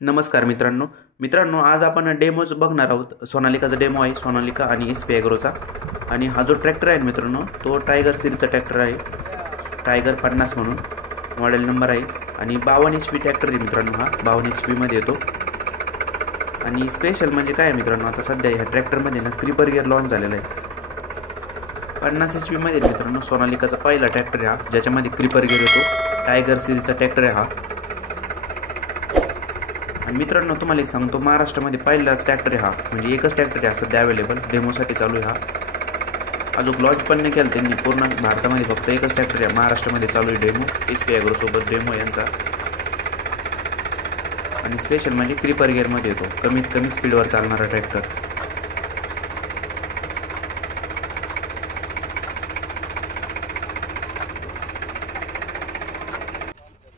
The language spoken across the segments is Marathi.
नमस्कार मित्रांनो आज आपण डेमोज बघणार आहोत। सोनालिकाचा डेमो आहे, सोनालिका आणि एसपी ॲग्रोचा। आणि हा जो ट्रॅक्टर आहे मित्रांनो तो टायगर सीरीजचा ट्रॅक्टर आहे, टायगर 50 म्हणून मॉडेल नंबर आहे। आणि 52 HP ट्रॅक्टर आहे मित्रांनो, हा 52 HP मध्ये येतो। आणि स्पेशल म्हणजे काय आहे मित्रांनो, आता सध्या ह्या ट्रॅक्टरमध्ये ना क्रीपर गिअर लॉन्च झालेला आहे। 50 HP मध्ये मित्रांनो सोनालिकाचा पहिला ट्रॅक्टर आहे हा, ज्याच्यामध्ये क्रीपर गिअर येतो। टायगर सीरीजचा ट्रॅक्टर आहे हा। आणि मित्रांनो तुम्हाला एक सांगतो, महाराष्ट्रामध्ये पहिलाच ट्रॅक्टर आहे हा, म्हणजे एकच ट्रॅक्टर आहे सध्या अवेलेबल, डेमोसाठी चालू आहे हा। अजून लॉन्च पण नाही केलं त्यांनी, पूर्ण भारतामध्ये फक्त एकच ट्रॅक्टर आहे महाराष्ट्रामध्ये चालू आहे डेमो, एसपी ॲग्रो सोबत डेमो यांचा। आणि स्पेशल म्हणजे क्रीपर गिअरमध्ये येतो, कमीत कमी स्पीडवर चालणारा ट्रॅक्टर।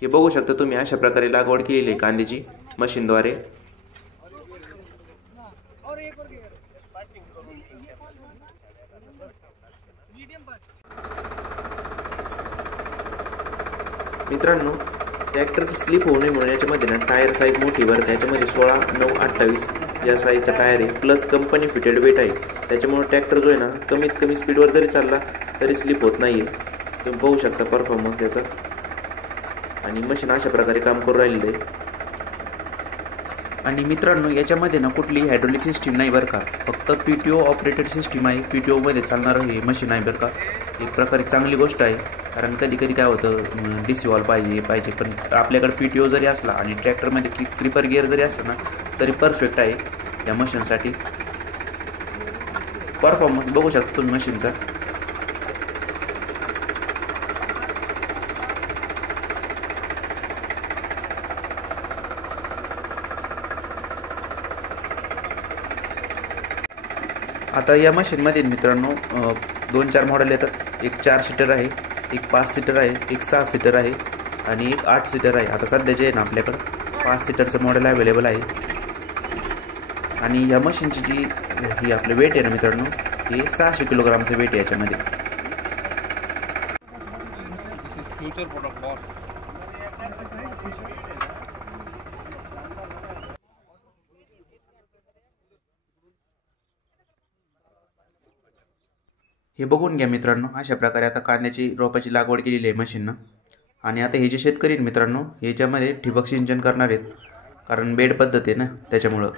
हे बघू शकता तुम्ही, अशा प्रकारे लागवड केलेली आहे कांद्याची मशीनद्वारे। मित्रांनो ट्रॅक्टर स्लिप होऊ नये म्हणून याच्यामध्ये ना टायर साईज मोठी बरं, त्याच्यामध्ये 16, 9, 28 या साईजचा टायर आहे, प्लस कंपनी फिटेड वेट आहे। त्याच्यामुळे ट्रॅक्टर जो आहे ना कमीत कमी स्पीडवर जरी चालला तरी स्लिप होत नाही आहे। तुम्ही बघू शकता परफॉर्मन्स याचा। आणि मशीन अशा प्रकारे काम करू राहिलेलं आहे। आणि मित्रांनो याच्यामध्ये ना कुठलीही हायड्रोलिक सिस्टीम नाही बरं का, फक्त PTO ऑपरेटेड सिस्टीम आहे। PTO मध्ये चालणारं हे मशीन आहे बरं का। एक प्रकारे चांगली गोष्ट आहे, कारण कधी कधी काय होतं DC वॉल पाहिजे पण आपल्याकडे PTO जरी असला आणि ट्रॅक्टरमध्ये क्रीपर गिअर जरी असला ना तरी परफेक्ट आहे या मशीनसाठी। परफॉर्मन्स बघू शकता तुम्ही मशीनचा। आता या मशीनमध्ये मित्रांनो 2-4 मॉडेल येतात। एक 4 सीटर आहे, एक 5 सीटर आहे, एक 6 सीटर आहे आणि एक 8 सीटर आहे। आता सध्या जे आहे ना आपल्याकडं 5 सीटरचं मॉडेल अवेलेबल आहे। आणि या मशीनची जी ही आपलं वेट आहे ना मित्रांनो, हे 600 किलोग्रामचं वेट आहे याच्यामध्ये। हे बघून घ्या मित्रांनो, अशा प्रकारे आता कांद्याची रोपाची लागवड केलेली आहे मशीननं। आणि आता हे जे शेतकरी आहेत मित्रांनो, ह्याच्यामध्ये ठिबक सिंचन करणार आहेत, कारण बेड पद्धत आहे ना त्याच्यामुळं।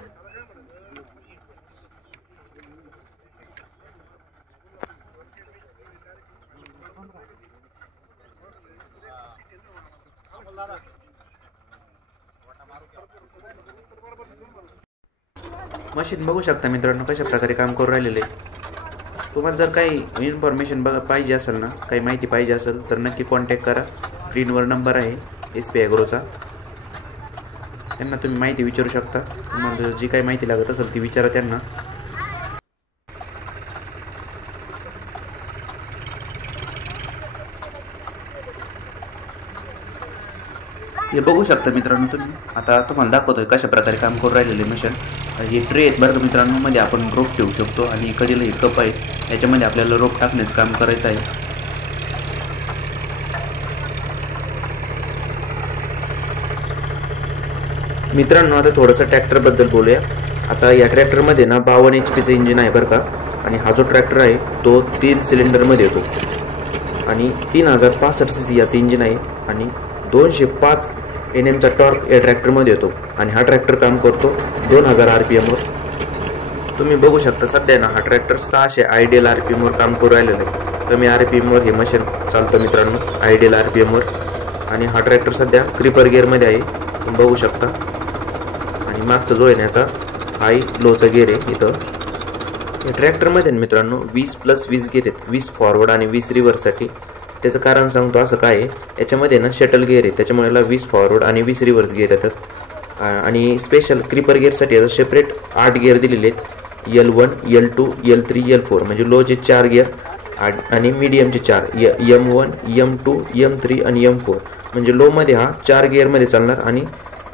मशीन बघू शकता मित्रांनो कशा प्रकारे काम करू राहिलेले आहे। तुम्हाला जर काही इन्फॉर्मेशन पाहिजे असेल ना, काही माहिती पाहिजे असेल तर नक्की कॉन्टॅक्ट करा। स्क्रीनवर नंबर आहे एसपी ॲग्रोचा, त्यांना तुम्ही माहिती विचारू शकता। तुम्हाला जी काही माहिती लागत असेल ती विचारा त्यांना। हे बघू शकता मित्रांनो तुम्ही, आता तुम्हाला दाखवतोय कशा प्रकारे काम करू राहिलेले मशीन। हे ट्रे आहेत बरं का मित्रांनो, मध्ये आपण रोप ठेवू शकतो आणि इकडील हे कप आहे, याच्यामध्ये आपल्याला रोप टाकण्याचं काम करायचं आहे। मित्रांनो आता थोडंसं ट्रॅक्टरबद्दल बोलूया। आता या ट्रॅक्टरमध्ये ना 52 HPचं इंजिन आहे बरं का। आणि हा जो ट्रॅक्टर आहे तो 3 सिलेंडरमध्ये येतो आणि 3065 cc याचं इंजिन आहे आणि 205 Nmचा टॉर्क या ट्रॅक्टरमध्ये येतो। आणि हा ट्रॅक्टर काम करतो 2000 RPM वर। तुम्ही बघू शकता सध्या ना हा ट्रॅक्टर 600 आयडियल RPM वर काम करू राहिलेलं आहे। कमी RPM वर हे मशीन चालतं मित्रांनो, आयडियल RPM वर। आणि हा ट्रॅक्टर सध्या क्रीपर गिअरमध्ये आहे, तुम्ही बघू शकता। आणि मागचा जो आहे ना याचा हाय लोचा गिअर आहे इथं। या ट्रॅक्टरमध्ये मित्रांनो 20+20 गिअर आहेत, 20 फॉरवर्ड आणि 20 रिव्हर्ससाठी। त्याचं कारण सांगतो असं काय आहे, याच्यामध्ये ना शटल गिअर आहे, त्याच्यामुळे याला 20 फॉरवर्ड आणि 20 रिव्हर्स गिअर येतात। आणि स्पेशल क्रीपर गिअरसाठी याचा सेपरेट 8 गिअर दिलेले आहेत, L1, L2, L3, L4 म्हणजे लोचे 4 गिअर आणि मीडियमचे 4, M1, M2, M3 आणि M4 म्हणजे लोमध्ये हा 4 गिअरमध्ये चालणार आणि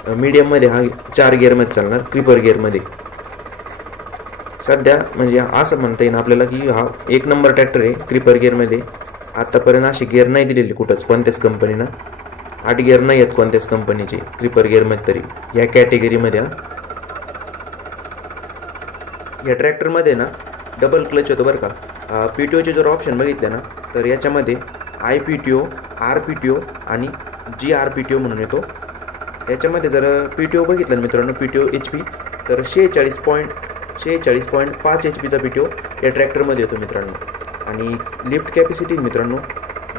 मीडियममध्ये हा 4 गिअरमध्ये चालणार क्रीपर गिअरमध्ये। सध्या म्हणजे असं म्हणता येईल आपल्याला की हा 1 नंबर ट्रॅक्टर आहे क्रीपर गिअरमध्ये। आतापर्यंत अशी गिअर नाही दिलेली कुठंच कोणत्याच कंपनीनं। 8 गिअर नाही आहेत कोणत्याच कंपनीचे क्रिपर गिअरमध्ये तरी ह्या कॅटेगरीमध्ये. या ट्रॅक्टरमध्ये ना डबल क्लच होतं बरं का. PTOचे जर ऑप्शन बघितले ना तर याच्यामध्ये IPTO, RPTO आणि GRPTO म्हणून येतो. याच्यामध्ये जर PTO बघितलं ना मित्रांनो, PTO HP तर 46.5 HP PTO या ट्रॅक्टरमध्ये येतो मित्रांनो. आणि लिफ्ट कॅपॅसिटी मित्रांनो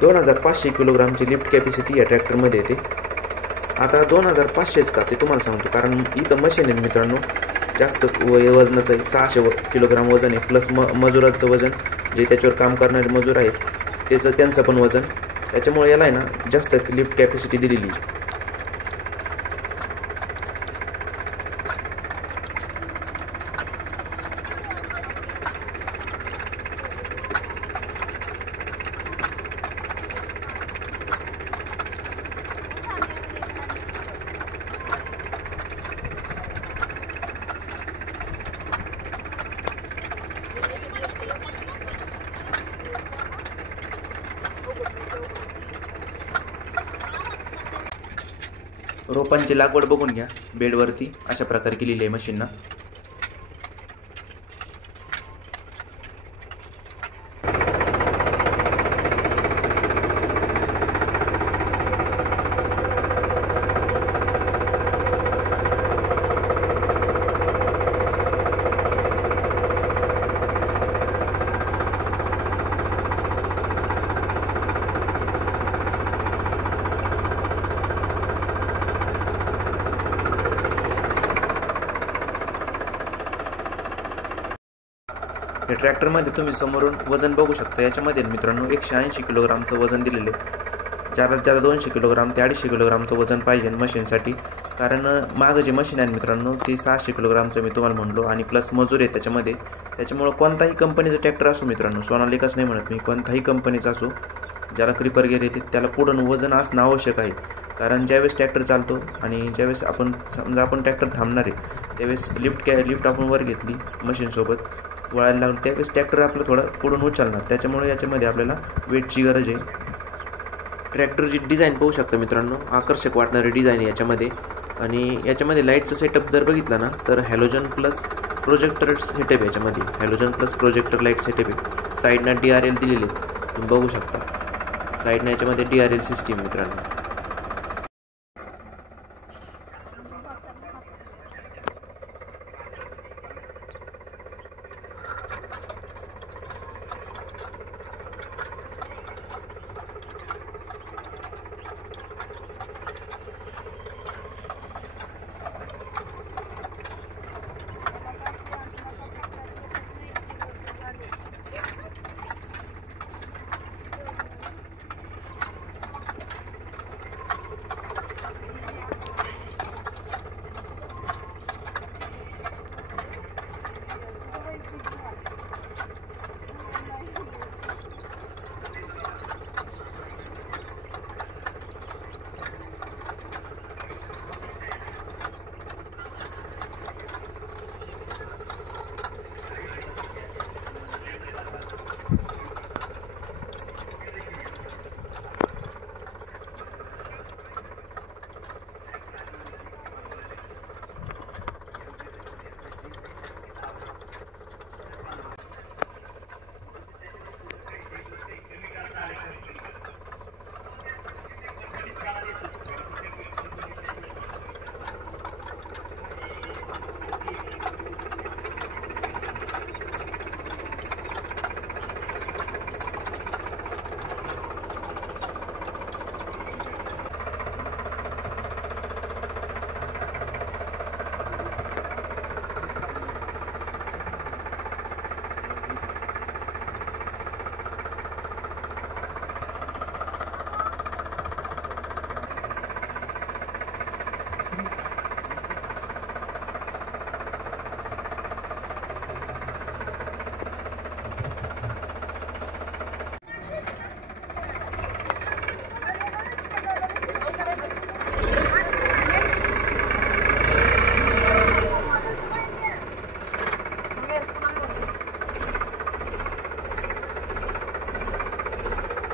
2500 किलोग्रामची लिफ्ट कॅपॅसिटी या ट्रॅक्टरमध्ये येते. आता 2500च का ते तुम्हाला सांगतो, कारण इथं मशीन आहे मित्रांनो जास्त वजनाचं आहे. 600 किलोग्राम वजन आहे, प्लस मजुराचं वजन, जे त्याच्यावर काम करणारे मजूर आहेत त्यांचं पण वजन, त्याच्यामुळे याला आहे ना जास्त लिफ्ट कॅपॅसिटी दिलेली. रोपांची लागवड बघून घ्या, बेडवरती अशा प्रकारे केलेली आहे मशीनना. या ट्रॅक्टरमध्ये तुम्ही समोरून वजन बघू शकता. याच्यामध्ये मित्रांनो 180 किलोग्रामचं वजन दिलेलं आहे. ज्याला 200 किलोग्राम ते 250 किलोग्रामचं वजन पाहिजे मशीनसाठी, कारण मागं जे मशीन आहे मित्रांनो ते 600 किलोग्रामचं मी तुम्हाला म्हणलो, आणि प्लस मजूर आहे त्याच्यामध्ये. त्याच्यामुळं कोणताही कंपनीचं ट्रॅक्टर असो मित्रांनो, सोनालिकाच नाही म्हणत मी, कोणताही कंपनीचा असो, ज्याला क्रिपर गिअर येते त्याला पुढं वजन असणं आवश्यक आहे. कारण ज्यावेळेस ट्रॅक्टर चालतो आणि ज्यावेळेस आपण ट्रॅक्टर थांबणार आहे त्यावेळेस लिफ्ट आपण वर घेतली मशीनसोबत वळायला लागलं, त्यावेळेस ट्रॅक्टर आपलं थोडं पुढून उचलणार. त्याच्यामुळे याच्यामध्ये आपल्याला वेटची गरज आहे. ट्रॅक्टरची डिझाईन पाहू शकता मित्रांनो, आकर्षक वाटणारी डिझाईन आहे याच्यामध्ये. आणि याच्यामध्ये लाईटचं सेटअप जर बघितला ना तर हॅलोजन प्लस प्रोजेक्टर सेटअप आहे. याच्यामध्ये halogen plus projector light setup आहे. साईडनं DRL दिलेले तुम्ही बघू शकता. साईडनं याच्यामध्ये DRL सिस्टीम मित्रांनो.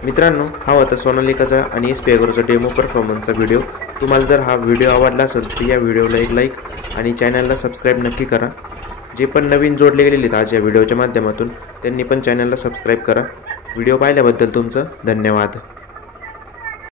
मित्रांनो, हा होता सोनालिकाचा आणि SP ॲग्रोचा डेमो परफॉर्मन्सचा व्हिडिओ। तुम्हाला जर हा व्हिडिओ आवडला असेल तर या व्हिडिओला एक लाईक आणि चॅनलला सबस्क्राईब नक्की करा। जे पण नवीन जोडले गेलेले आहेत आज या व्हिडिओच्या माध्यमातून त्यांनी पण चॅनलला सबस्क्राईब करा। व्हिडिओ पाहिल्याबद्दल तुमचं धन्यवाद।